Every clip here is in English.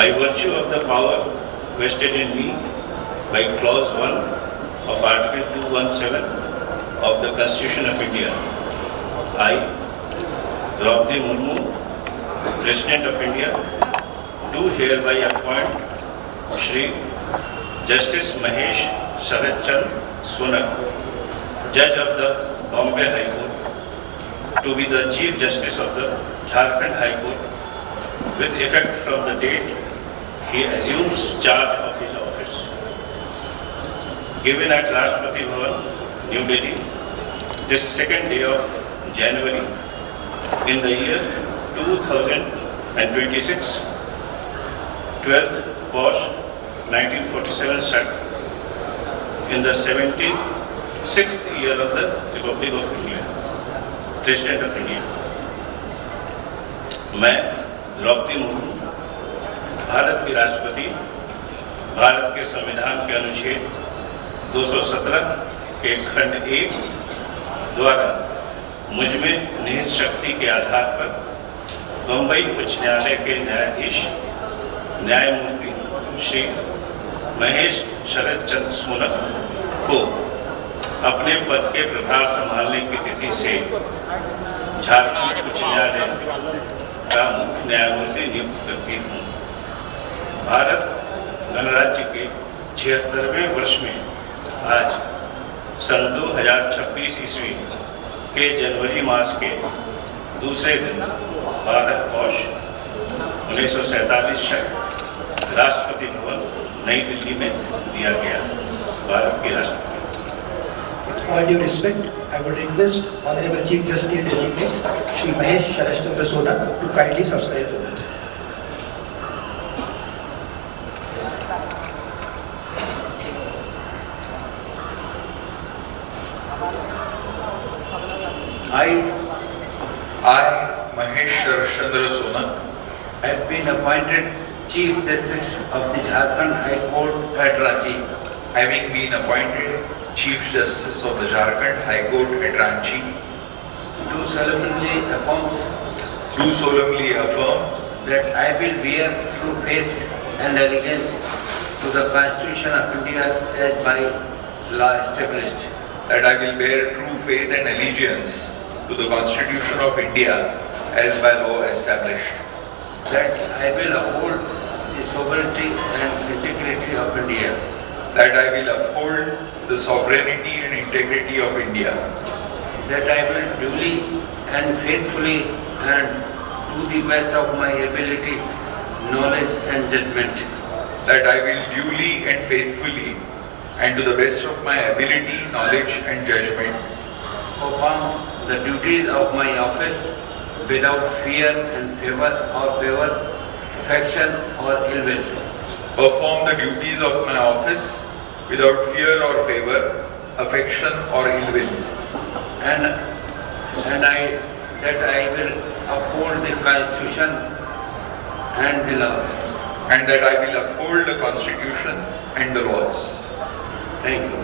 By virtue of the power vested in me by Clause 1 of Article 217 of the Constitution of India, I, Draupadi Murmu, President of India, do hereby appoint Shri Justice Mahesh Sharat Chand Sunak, Judge of the Bombay High Court, to be the Chief Justice of the Jharkhand High Court with effect from the date he assumes charge of his office. Given at Rashtrapati Bhavan, New Delhi, this second day of January in the year 2026, 12th Posh 1947 set in the 76th year of the Republic of India, President of India. मैं द्रौपदी मुर्मू भारत की राष्ट्रपति, भारत के संविधान के अनुच्छेद 217 के खंड 1 द्वारा मुझमें निहित शक्ति के आधार पर बंबई उच्च न्यायालय के न्यायाधीश न्यायमूर्ति श्री महेश शरद चंद्र सुनक को अपने पद के प्रभार संभालने की तिथि से झारखंड उच्च न्यायालय का मुख्य न्यायमूर्ति नियुक्त करती हूँ। भारत गणराज्य के 76वें वर्ष में आज सन 2026 ईस्वी के जनवरी मास के दूसरे दिन 12 पौष 1947 राष्ट्रपति भवन नई दिल्ली में दिया गया। भारत के राष्ट्रपति। All due respect, I would request Honorable Chief Justice Designate Shri Mahesh Sharash Chandra Sona to kindly subscribe to it. I, Mahesh Sharash Chandra Sona, have been appointed Chief Justice of the Jharkhand High Court at Ranchi. having been appointed Chief Justice of the Jharkhand High Court at Ranchi, Do solemnly affirm do solemnly affirm that I will bear true faith and allegiance to the Constitution of India as by law established. that I will bear true faith and allegiance to the Constitution of India as by law established, That I will uphold the sovereignty and integrity of India. that I will uphold the sovereignty and integrity of India, That I will duly and faithfully and to the best of my ability, knowledge and judgment that I will duly and faithfully and to the best of my ability, knowledge and judgment perform the duties of my office without fear and favor, affection or ill will. perform the duties of my office without fear or favor, affection or ill will, And that I will uphold the Constitution and the laws. and that I will uphold the Constitution and the laws. Thank you.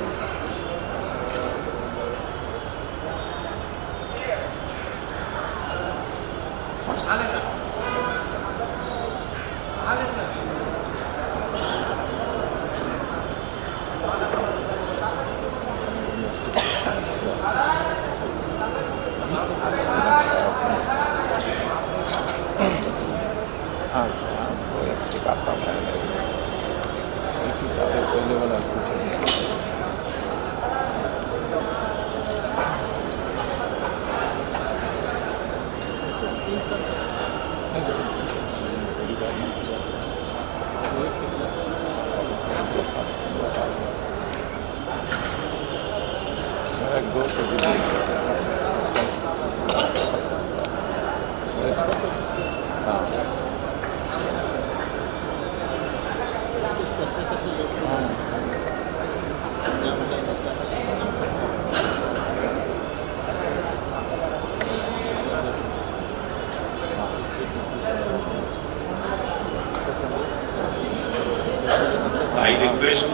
I request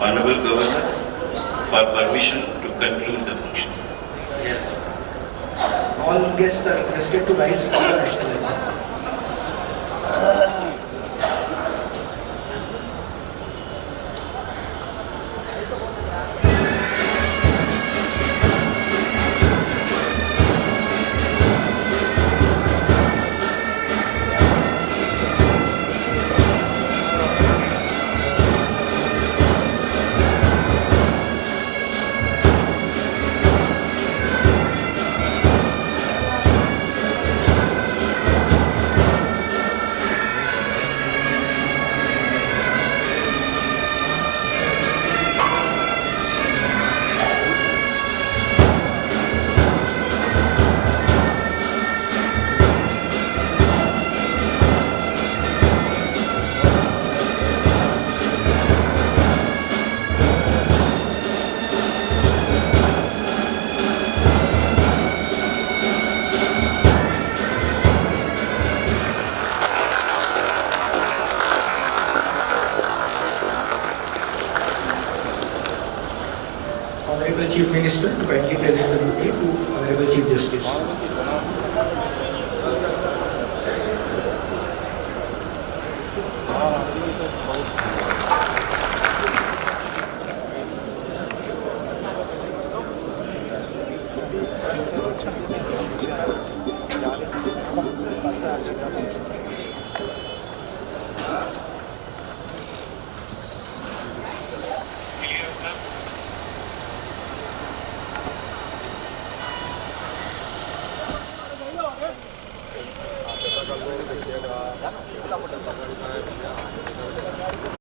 Honorable Governor for permission to conclude the function. Yes. All guests are requested to rise for the national anthem. Honorable Chief Minister to kindly present the bouquet to Honorable Chief Justice.